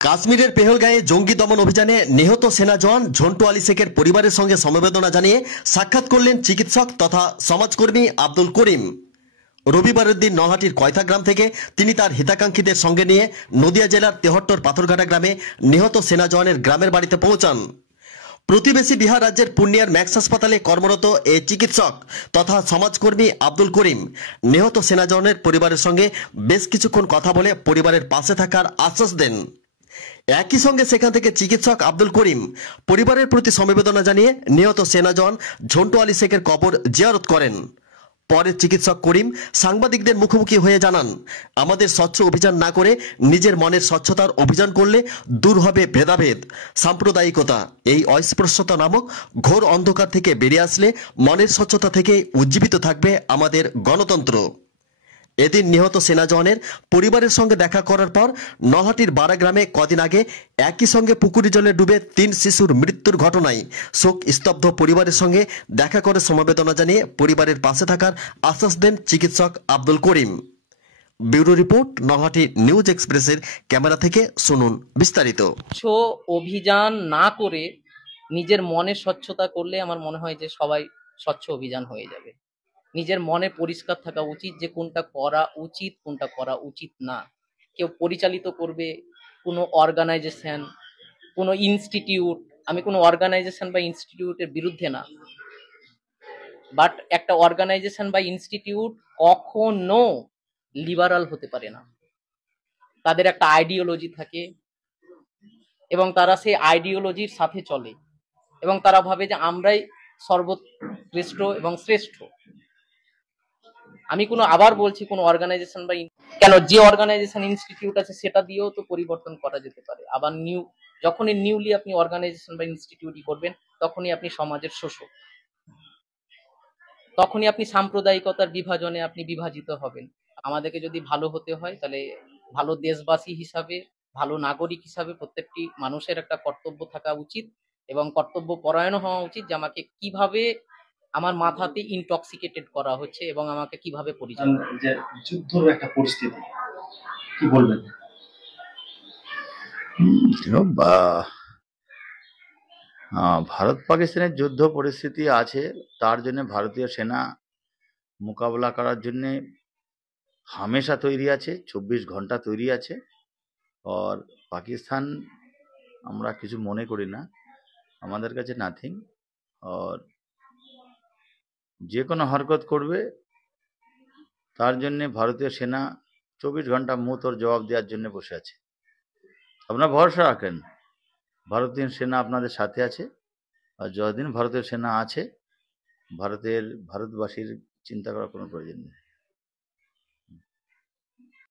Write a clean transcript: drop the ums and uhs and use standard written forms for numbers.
কাশ্মীরের পেহেলগাঁয়ে জঙ্গি দমন অভিযানে নিহত সেনা জওয়ান ঝন্টু আলী শেখের পরিবারের সঙ্গে সমবেদনা জানিয়ে সাক্ষাৎ করলেন চিকিৎসক তথা সমাজকর্মী আব্দুল করিম। রবিবারের দিন নলহাটির কয়থা গ্রাম থেকে তিনি তার হিতাকাঙ্ক্ষীদের সঙ্গে নিয়ে নদিয়া জেলার তেহট্টর পাথরঘাটা গ্রামে নিহত সেনা জওয়ানের গ্রামের বাড়িতে পৌঁছান। প্রতিবেশী বিহার রাজ্যের পূর্ণিয়ার ম্যাক্স হাসপাতালে কর্মরত এই চিকিৎসক তথা সমাজকর্মী আব্দুল করিম নিহত সেনা জওয়ানের পরিবারের সঙ্গে বেশ কিছুক্ষণ কথা বলে পরিবারের পাশে থাকার আশ্বাস দেন। একই সঙ্গে সেখান থেকে চিকিৎসক আব্দুল করিম পরিবারের প্রতি সমবেদনা জানিয়ে নিহত সেনা জওয়ান ঝন্টু আলী শেখের কবর জিয়ারত করেন। পরে চিকিৎসক করিম সাংবাদিকদের মুখোমুখি হয়ে জানান, আমাদের স্বচ্ছ অভিযান না করে নিজের মনের স্বচ্ছতার অভিযান করলে দূর হবে ভেদাভেদ, সাম্প্রদায়িকতা। এই অস্পৃশ্যতা নামক ঘোর অন্ধকার থেকে বেরিয়ে আসলে মনের স্বচ্ছতা থেকে উজ্জীবিত থাকবে আমাদের গণতন্ত্র। এদিন নিহত সেনা জওয়ানের পরিবারের সঙ্গে দেখা করার পর নলহাটির বারা গ্রামে কদিন আগে একই সঙ্গে পুকুরি জলে ডুবে 3 শিশুর মৃত্যুর ঘটনায় শোক স্তব্ধ পরিবারের সঙ্গে দেখা করে সমবেদনা জানিয়ে পরিবারের পাশে থাকার আশ্বাস দেন চিকিৎসক Abdul Karim. Bureau report, Nalhati news এক্সপ্রেসের ক্যামেরা থেকে শুনুন বিস্তারিত। অভিযান না করে নিজের মনের স্বচ্ছতা করলে আমার মনে হয় যে সবাই স্বচ্ছ অভিযান হয়ে যাবে। নিজের মনে পরিষ্কার থাকা উচিত যে কোনটা করা উচিত কোনটা করা উচিত না। কেউ পরিচালিত করবে কোনো অর্গানাইজেশন, কোনো ইনস্টিটিউট। আমি কোনো অর্গানাইজেশন বা ইনস্টিটিউটের বিরুদ্ধে না, বাট একটা অর্গানাইজেশন বা ইনস্টিটিউট কখনো লিবারাল হতে পারে না। তাদের একটা আইডিওলজি থাকে এবং তারা সেই আইডিওলজির সাথে চলে এবং তারা ভাবে যে আমরাই সর্বশ্রেষ্ঠ এবং শ্রেষ্ঠ। আমি আবার বলছি কোনো অর্গানাইজেশন বা কেন, যে অর্গানাইজেশন ইনস্টিটিউট আছে সেটা দিয়েও তো পরিবর্তন করা যেতে পারে। আবার যখনই নিউলি আপনি অর্গানাইজেশন বা ইনস্টিটিউটই করবেন তখনই আপনি সমাজের শোষক, তখনই আপনি সাম্প্রদায়িকতার বিভাজনে আপনি বিভাজিত হবেন। আমাদেরকে যদি ভালো হতে হয় তাহলে ভালো দেশবাসী হিসাবে, ভালো নাগরিক হিসাবে প্রত্যেকটি মানুষের একটা কর্তব্য থাকা উচিত এবং কর্তব্য পরায়ণ হওয়া উচিত যে আমাকে কিভাবে আমার মাথাতে ইনটক্সিকেটেড করা হচ্ছে এবং আমাকে কিভাবে পরিচালনা। যে যুদ্ধের একটা পরিস্থিতি কি বলবেন? ভারত পাকিস্তানের যুদ্ধ পরিস্থিতি আছে, তার জন্য ভারতীয় সেনা মোকাবেলা করার জন্য হামেশা তৈরি আছে, 24 ঘন্টা তৈরি আছে। আর পাকিস্তান আমরা কিছু মনে করি না, আমাদের কাছে নাথিং। আর যে কোনো হরকত করবে তার জন্য ভারতীয় সেনা 24 ঘন্টা মুহূর্তের জবাব দেওয়ার জন্য বসে আছে। আপনারা ভরসা রাখেন, ভারতীয় সেনা আপনাদের সাথে আছে। আর যতদিন ভারতীয় সেনা আছে ভারতবাসীর চিন্তা করার কোনো প্রয়োজন নেই।